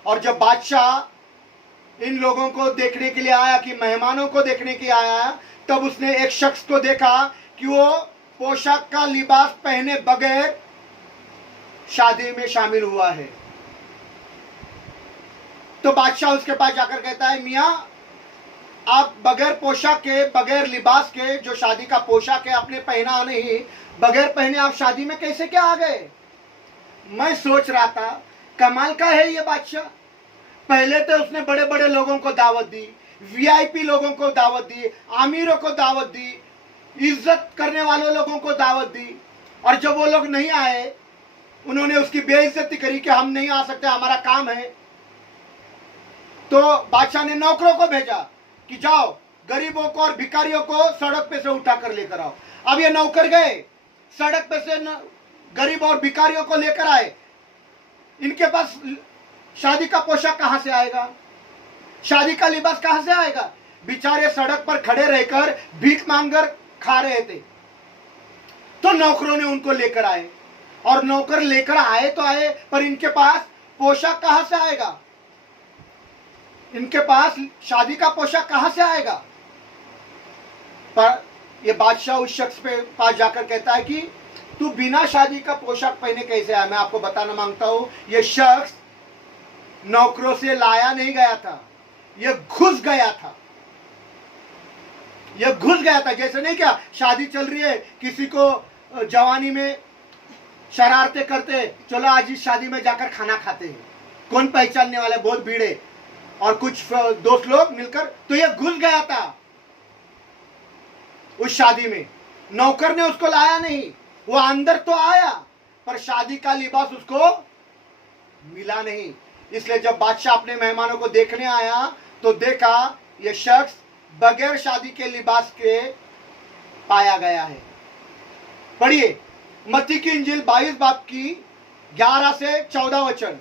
और जब बादशाह इन लोगों को देखने के लिए आया, कि मेहमानों को देखने के लिए आया, तब उसने एक शख्स को देखा कि वो पोशाक का लिबास पहने बगैर शादी में शामिल हुआ है। तो बादशाह उसके पास जाकर कहता है, मियां, आप बगैर पोशाक के, बगैर लिबास के, जो शादी का पोशाक है आपने पहना नहीं, बगैर पहने आप शादी में कैसे क्या आ गए? मैं सोच रहा था कमाल का है ये बादशाह। पहले तो उसने बड़े बड़े लोगों को दावत दी, वीआईपी लोगों को दावत दी, आमिरों को दावत दी, इज्जत करने वाले लोगों को दावत दी, और जब वो लोग नहीं आए उन्होंने उसकी बेइज्जती करी कि हम नहीं आ सकते, हमारा काम है। तो बादशाह ने नौकरों को भेजा कि जाओ गरीबों को और भिखारियों को सड़क पे से उठा कर लेकर आओ। अब ये नौकर गए, सड़क पे से गरीब और भिखारियों को लेकर आए। इनके पास शादी का पोशाक कहां से आएगा? शादी का लिबास कहां से आएगा? बेचारे सड़क पर खड़े रहकर भीख मांगकर खा रहे थे। तो नौकरों ने उनको लेकर आए, और नौकर लेकर आए तो आए, पर इनके पास पोशाक कहां से आएगा? इनके पास शादी का पोशाक कहां से आएगा? पर यह बादशाह उस शख्स पे पास जाकर कहता है कि तू बिना शादी का पोशाक पहने कैसे आया? मैं आपको बताना मांगता हूं, यह शख्स नौकरों से लाया नहीं गया था, यह घुस गया था। यह घुस गया था। जैसे नहीं क्या शादी चल रही है, किसी को जवानी में शरारतें करते, चलो आज इस शादी में जाकर खाना खाते हैं, कौन पहचानने वाला, बहुत भीड़ है, और कुछ दोस्त लोग मिलकर, तो यह घुस गया था उस शादी में। नौकर ने उसको लाया नहीं, वो अंदर तो आया पर शादी का लिबास उसको मिला नहीं। इसलिए जब बादशाह अपने मेहमानों को देखने आया तो देखा यह शख्स बगैर शादी के लिबास के पाया गया है। पढ़िए मत्ती की इंजील 22 बाब की 11 से 14 वचन।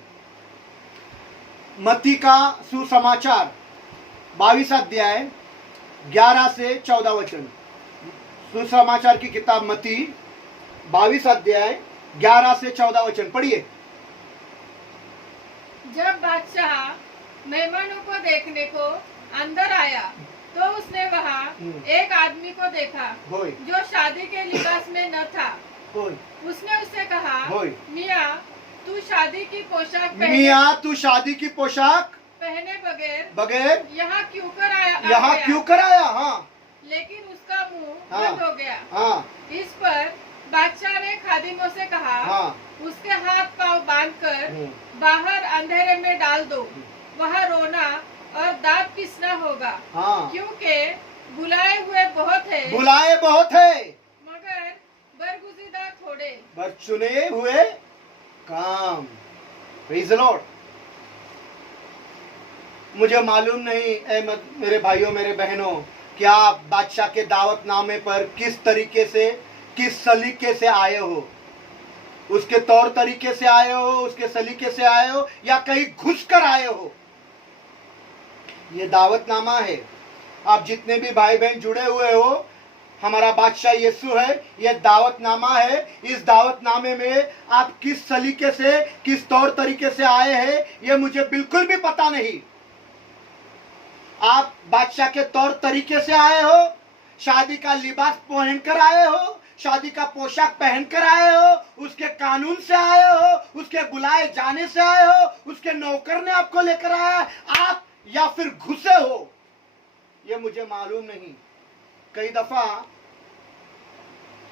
मत्ती का सुसमाचार 22 अध्याय 11 से 14 वचन। सुसमाचार की किताब मत्ती 22 अध्याय 11 से 14 वचन पढ़िए। जब बादशाह मेहमानों को देखने को अंदर आया तो उसने वहाँ एक आदमी को देखा जो शादी के लिबास में न था। उसने उससे कहा, मियाँ तू शादी की पोशाक पहने बगैर यहाँ क्यों कर आया? हाँ। लेकिन उसका मुंह बंद हो गया। हाँ। इस पर बादशाह ने खादिमों से कहा, हाँ। उसके हाथ पांव बांधकर बाहर अंधेरे में डाल दो, वहाँ रोना और दांत पिसना होगा। हाँ। क्योंकि बुलाए बहुत है मगर बरगुज़ीदा थोड़े, पर चुने हुए काम। Praise the Lord. मुझे मालूम नहीं मेरे भाइयों मेरे बहनों, क्या आप बादशाह के दावतनामे पर किस तरीके से, किस सलीके से आए हो? उसके तौर तरीके से आए हो, उसके सलीके से आए हो, या कहीं घुसकर आए हो? ये दावतनामा है। आप जितने भी भाई बहन जुड़े हुए हो, हमारा बादशाह यीशु है, यह दावतनामा है। इस दावतनामे में आप किस सलीके से, किस तौर तरीके से आए हैं, यह मुझे बिल्कुल भी पता नहीं। आप बादशाह के तौर तरीके से आए हो, शादी का लिबास पहनकर आए हो, शादी का पोशाक पहनकर आए हो, उसके कानून से आए हो, उसके बुलाए जाने से आए हो, उसके नौकर ने आपको लेकर आया आप, या फिर घुसे हो, ये मुझे मालूम नहीं। कई दफा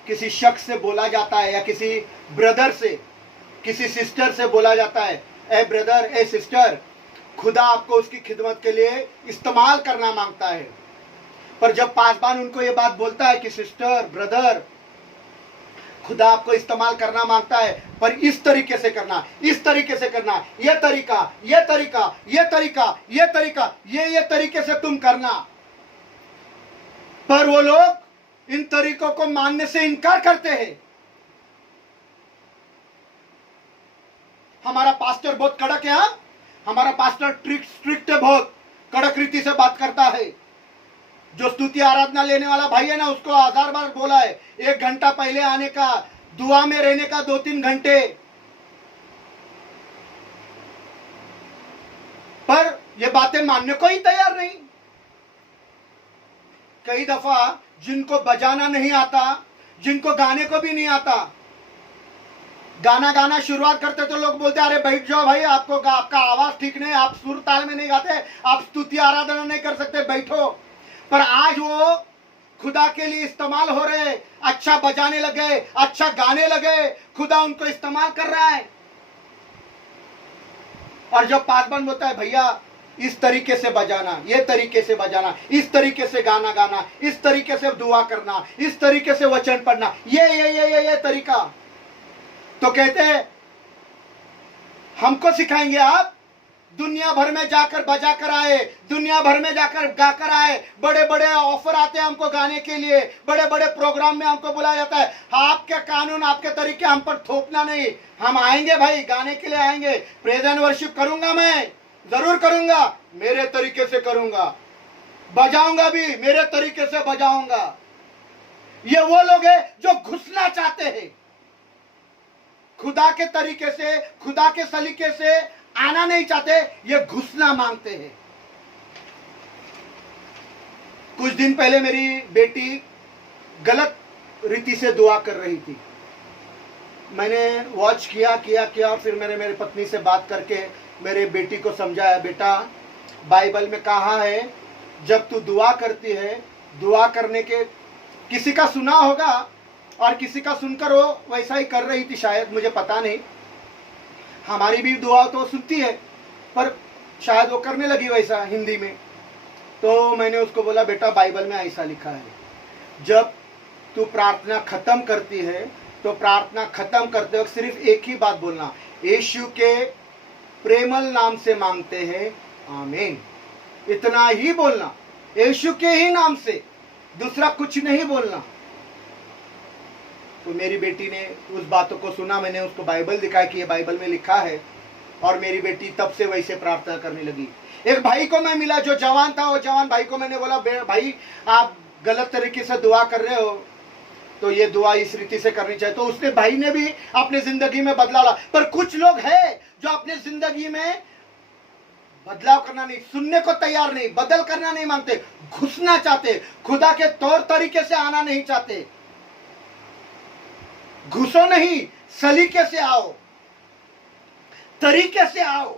किसी शख्स से बोला जाता है, या किसी ब्रदर से, किसी सिस्टर से बोला जाता है, ए ब्रदर, ए सिस्टर, खुदा आपको उसकी खिदमत के लिए इस्तेमाल करना मांगता है। पर जब पासबान उनको ये बात बोलता है कि सिस्टर, ब्रदर, खुदा आपको इस्तेमाल करना मांगता है, पर इस तरीके से करना, इस तरीके से करना, ये तरीका, ये तरीका, ये तरीका, ये तरीका, ये तरीके से तुम करना, पर वो लोग इन तरीकों को मानने से इनकार करते हैं। हमारा पास्टर बहुत कड़क है, हमारा पास्टर स्ट्रिक्ट है, बहुत कड़क रीति से बात करता है। जो स्तुति आराधना लेने वाला भाई है ना, उसको 1000 बार बोला है 1 घंटा पहले आने का, दुआ में रहने का 2-3 घंटे, पर ये बातें मानने को ही तैयार नहीं। कई दफा जिनको बजाना नहीं आता, जिनको गाने को भी नहीं आता, गाना शुरुआत करते तो लोग बोलते अरे बैठ जाओ भाई, आपका आवाज ठीक नहीं, आप सुर ताल में नहीं गाते, आप स्तुति आराधना नहीं कर सकते, बैठो। पर आज वो खुदा के लिए इस्तेमाल हो रहे, अच्छा बजाने लगे, अच्छा गाने लगे, खुदा उनको इस्तेमाल कर रहा है। और जब पासबन बोलता है भैया इस तरीके से बजाना, ये तरीके से बजाना, इस तरीके से गाना, इस तरीके से दुआ करना, इस तरीके से वचन पढ़ना, ये तरीका, तो कहते हैं हमको सिखाएंगे आप? दुनिया भर में जाकर बजा कर आए, दुनिया भर में जाकर गाकर आए, बड़े बड़े ऑफर आते हैं हमको गाने के लिए, बड़े बड़े प्रोग्राम में हमको बुलाया जाता है। आपके कानून, आपके तरीके हम पर थोपना नहीं, हम आएंगे भाई, गाने के लिए आएंगे, प्रेज एंड वर्शिप करूंगा, मैं जरूर करूंगा, मेरे तरीके से करूंगा, बजाऊंगा भी मेरे तरीके से बजाऊंगा। ये वो लोग हैं जो घुसना चाहते हैं, खुदा के तरीके से, खुदा के सलीके से आना नहीं चाहते, ये घुसना मांगते हैं। कुछ दिन पहले मेरी बेटी गलत रीति से दुआ कर रही थी। मैंने वॉच किया और फिर मेरे पत्नी से बात करके मेरे बेटी को समझाया, बेटा बाइबल में कहा है जब तू दुआ करती है, दुआ करने के, किसी का सुना होगा और किसी का सुनकर वो वैसा ही कर रही थी, शायद, मुझे पता नहीं। हमारी भी दुआ तो सुनती है, पर शायद वो करने लगी वैसा हिंदी में। तो मैंने उसको बोला बेटा बाइबल में ऐसा लिखा है, जब तू प्रार्थना खत्म करती है तो प्रार्थना खत्म करते वक्त सिर्फ एक ही बात बोलना, यीशु के प्रेमल नाम से मांगते हैं, आमीन। इतना ही बोलना, यीशु के ही नाम से, दूसरा कुछ नहीं बोलना। तो मेरी बेटी ने उस बातों को सुना, मैंने उसको बाइबल दिखाया कि ये बाइबल में लिखा है, और मेरी बेटी तब से वैसे प्रार्थना करने लगी। एक भाई को मैं मिला जो जवान था, वो जवान भाई को मैंने बोला भाई आप गलत तरीके से दुआ कर रहे हो, तो ये दुआ इस रीति से करनी चाहिए। तो उसने, भाई ने भी अपनी जिंदगी में बदलाव ला। पर कुछ लोग हैं जो अपने जिंदगी में बदलाव करना नहीं, सुनने को तैयार नहीं, बदल करना नहीं मांगते, घुसना चाहते, खुदा के तौर तरीके से आना नहीं चाहते। घुसो नहीं, सलीके से आओ, तरीके से आओ,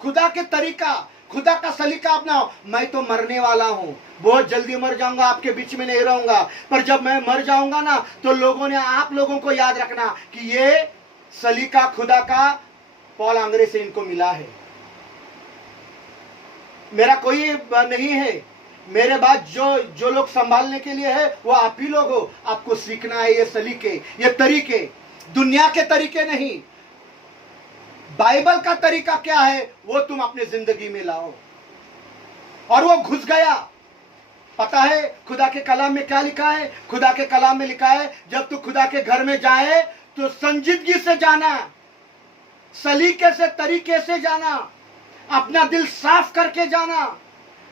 खुदा के तरीका, खुदा का सलीका अपनाओ। मैं तो मरने वाला हूं, बहुत जल्दी मर जाऊंगा, आपके बीच में नहीं रहूंगा, पर जब मैं मर जाऊंगा ना, तो लोगों ने, आप लोगों को याद रखना कि ये सलीका खुदा का पॉल आंग्रे से इनको मिला है। मेरा कोई नहीं है, मेरे बाद जो लोग संभालने के लिए है वो आप ही लोग हो। आपको सीखना है ये सलीके, ये तरीके, दुनिया के तरीके नहीं, बाइबल का तरीका क्या है वो तुम अपने जिंदगी में लाओ। और वो घुस गया। पता है खुदा के कलाम में क्या लिखा है? खुदा के कलाम में लिखा है जब तू खुदा के घर में जाए तो संजीदगी से जाना, सलीके से, तरीके से जाना, अपना दिल साफ करके जाना,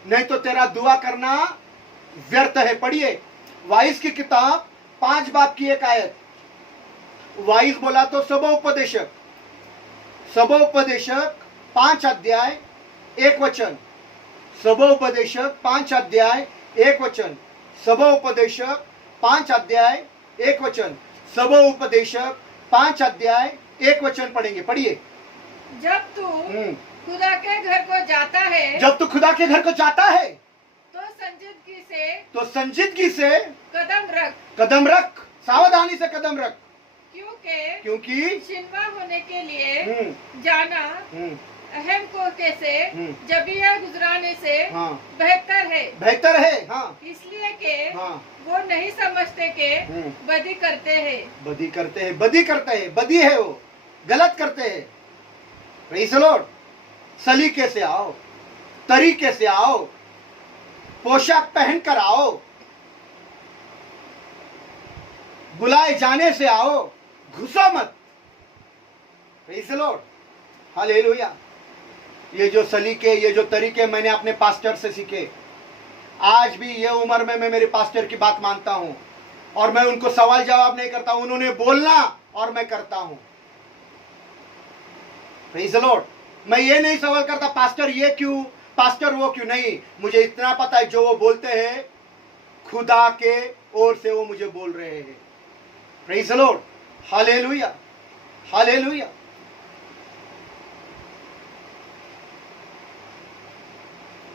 नहीं तो तेरा दुआ करना व्यर्थ है। पढ़िए वाइस की किताब 5 बाब की एक आयत। वाइस बोला तो सबोपदेशक 5 अध्याय 1 वचन, सबोपदेशक 5 अध्याय 1 वचन, सबोपदेशक 5 अध्याय एक वचन। सबोपदेशक 5 अध्याय 1 वचन पढ़ेंगे, पढ़िए। जब तू खुदा के घर को जाता है, जब तू खुदा के घर को जाता है तो संजीदगी से कदम रख, सावधानी से कदम रख, क्योंकि शिनवा होने के लिए जाना अहम कोके से जबिया गुजराने से बेहतर है। हाँ। इसलिए के वो नहीं समझते के बदी करते हैं, बदी है, वो गलत करते हैं। Praise the Lord. सलीके से आओ, तरीके से आओ, पोशाक पहन कर आओ, बुलाए जाने से आओ, घुसो मत। Praise the Lord, hallelujah. ये जो सलीके, ये जो तरीके मैंने अपने पास्टर से सीखे, आज भी ये उम्र में मैं मेरे पास्टर की बात मानता हूं और मैं उनको सवाल जवाब नहीं करता हूं, उन्होंने बोलना और मैं करता हूं। Praise the Lord. मैं ये नहीं सवाल करता पास्टर ये क्यों, पास्टर वो क्यों, नहीं। मुझे इतना पता है जो वो बोलते हैं खुदा के ओर से वो मुझे बोल रहे हैं। Praise the Lord, hallelujah, hallelujah.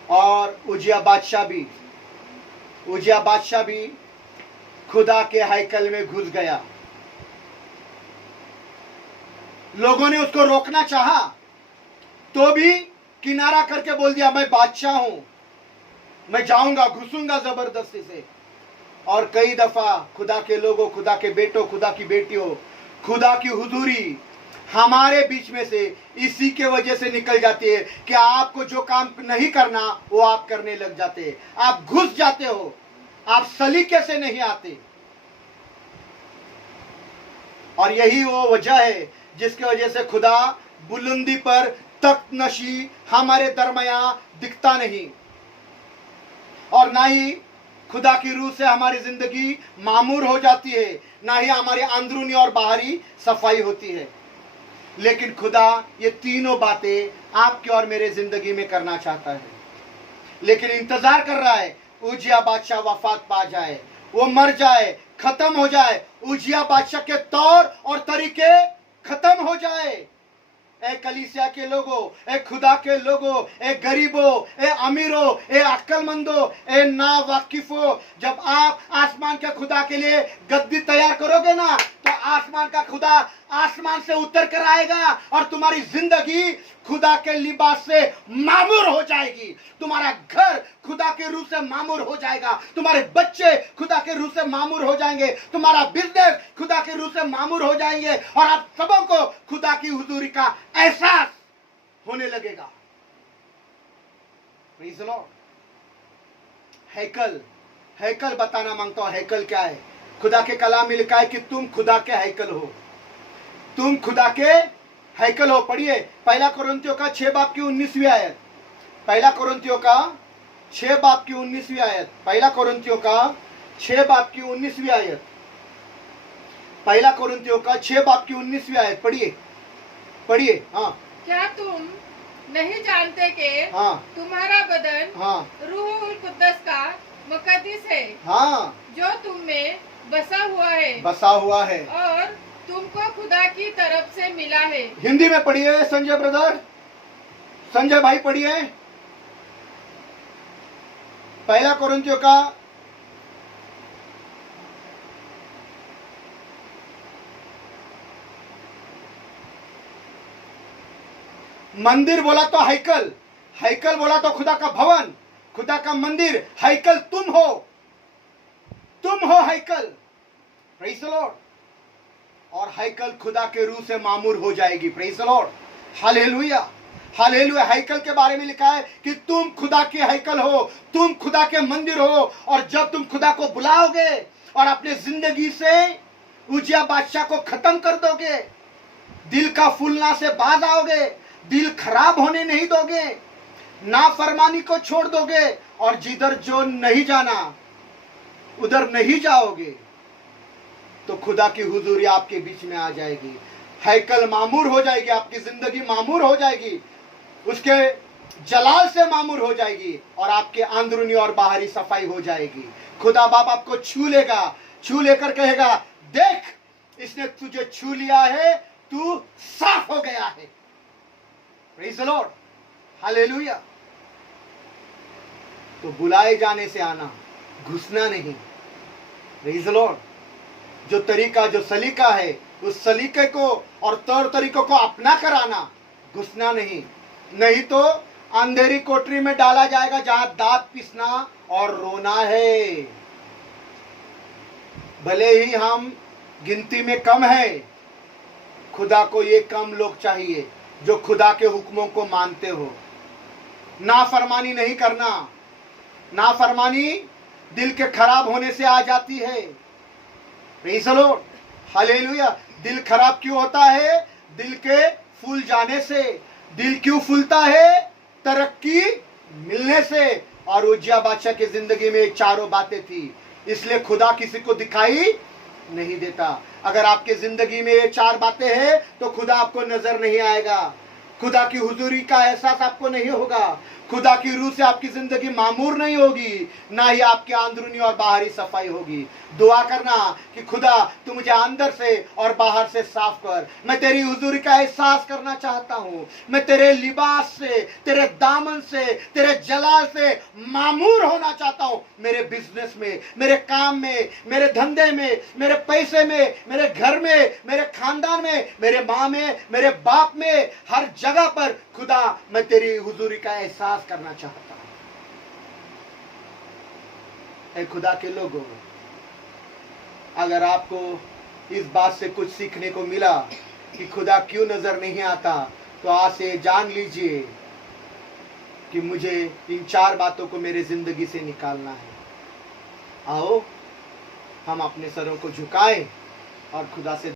और उजिया बादशाह भी खुदा के हैकल में घुस गया। लोगों ने उसको रोकना चाहा तो भी किनारा करके बोल दिया, मैं बादशाह हूं, मैं जाऊंगा, घुसूंगा जबरदस्ती से। और कई दफा खुदा के लोगों, खुदा के बेटों, खुदा की बेटियों, खुदा की हुजूरी हमारे बीच में से इसी के वजह से निकल जाती है कि आपको जो काम नहीं करना वो आप करने लग जाते हैं, आप घुस जाते हो, आप सलीके से नहीं आते। और यही वो वजह है जिसकी वजह से खुदा बुलंदी पर तख्त नशी हमारे दरमियान दिखता नहीं, और ना ही खुदा की रूह से हमारी जिंदगी मामूर हो जाती है, ना ही हमारी अंदरूनी और बाहरी सफाई होती है। लेकिन खुदा ये तीनों बातें आपके और मेरे जिंदगी में करना चाहता है, लेकिन इंतजार कर रहा है उजिया बादशाह वफात पा जाए, वो मर जाए, खत्म हो जाए, उजिया बादशाह के तौर और तरीके खत्म हो जाए। ए कलीसिया के लोगों, ए खुदा के लोगों, ए गरीबों, ए अमीरों, ए अक्लमंदों, ए ना वाकिफों, जब आप आसमान के खुदा के लिए गद्दी तैयार करोगे ना, तो आसमान का खुदा आसमान से उतर कर आएगा और तुम्हारी जिंदगी खुदा के लिबास से मामूर हो जाएगी। तुम्हारा घर खुदा के रूह से मामूर हो जाएगा, तुम्हारे बच्चे खुदा के रूह से मामूर हो जाएंगे, तुम्हारा बिजनेस खुदा के रूह से मामूर हो जाएंगे, और आप सबों को खुदा की हुजूरी का एहसास होने लगेगा। Praise the Lord. हैकल बताना मांगता हूं, हैकल क्या है? खुदा के कलाम में लिखा है कि तुम खुदा के हैकल हो, तुम खुदा के हैकल हो। पढ़िए 1 कोरिन्थियों का 6 बाब की 19वीं आयत, 1 कोरिन्थियों का 6 बाब की 19वीं आयत, 1 कोरिन्थियों का 6 बाब की 19वीं आयत, 1 कोरिन्थियों का 6 बाब की 19वीं आयत पढ़िए। हाँ, क्या तुम नहीं जानते कि तुम्हारा बदन रूहुल कुद्दस का मुकद्दस है, जो तुम में बसा हुआ है और तुमको खुदा की तरफ से मिला है। हिंदी में पढ़िए संजय ब्रदर, संजय भाई पढ़िए 1 कोरिन्थियों का मंदिर बोला तो हैकल बोला तो खुदा का भवन, खुदा का मंदिर, हैकल तुम हो हैकल। Praise the Lord. और हैकल खुदा के रूह से मामूर हो जाएगी। Praise the Lord, hallelujah, hallelujah. हैकल के बारे में लिखा है कि तुम खुदा के हैकल हो, तुम खुदा के मंदिर हो। और जब तुम खुदा को बुलाओगे और अपने जिंदगी से उजिया बादशाह को खत्म कर दोगे, दिल का फूलना से बाज आओगे, दिल खराब होने नहीं दोगे, नाफरमानी को छोड़ दोगे, और जिधर जो नहीं जाना उधर नहीं जाओगे, तो खुदा की हुजूरी आपके बीच में आ जाएगी। हैकल मामूर हो जाएगी, आपकी जिंदगी मामूर हो जाएगी, उसके जलाल से मामूर हो जाएगी, और आपके अंदरूनी और बाहरी सफाई हो जाएगी। खुदा बाप आपको छू लेगा, छू लेकर कहेगा देख, इसने तुझे छू लिया है, तू साफ हो गया है। Praise the Lord, hallelujah. तो बुलाए जाने से आना, घुसना नहीं। Praise the Lord. जो तरीका, जो सलीका है, उस सलीके को और तौर तरीकों को अपना कर आना, घुसना नहीं। नहीं तो अंधेरी कोठरी में डाला जाएगा जहां दांत पिसना और रोना है। भले ही हम गिनती में कम है, खुदा को ये कम लोग चाहिए जो खुदा के हुक्मों को मानते हो। नाफरमानी नहीं करना। नाफरमानी दिल के खराब होने से आ जाती है। Praise the Lord, hallelujah. दिल खराब क्यों होता है? दिल के फूल जाने से। दिल क्यों फूलता है? तरक्की मिलने से। और उज्जिया बादशाह की जिंदगी में चारों बातें थी, इसलिए खुदा किसी को दिखाई नहीं देता। अगर आपके जिंदगी में ये चार बातें हैं तो खुदा आपको नजर नहीं आएगा। खुदा की हुजूरी का एहसास आपको नहीं होगा। खुदा की रूह से आपकी जिंदगी मामूर नहीं होगी, ना ही आपके अंदरूनी और बाहरी सफाई होगी। दुआ करना कि खुदा तू मुझे अंदर से और बाहर से साफ कर। मैं तेरी हुजूरी का एहसास करना चाहता हूँ। मैं तेरे लिबास से, तेरे दामन से, तेरे जलाल से मामूर होना चाहता हूँ। मेरे बिजनेस में, मेरे काम में, मेरे धंधे में, मेरे पैसे में, मेरे घर में, मेरे खानदान में, मेरे माँ में, मेरे बाप में, हर जगह पर खुदा मैं तेरी हुजूरी का एहसास करना चाहता हूं। ऐ खुदा के लोगों, अगर आपको इस बात से कुछ सीखने को मिला कि खुदा क्यों नजर नहीं आता, तो आज से जान लीजिए कि मुझे इन चार बातों को मेरे जिंदगी से निकालना है। आओ हम अपने सरों को झुकाएं और खुदा से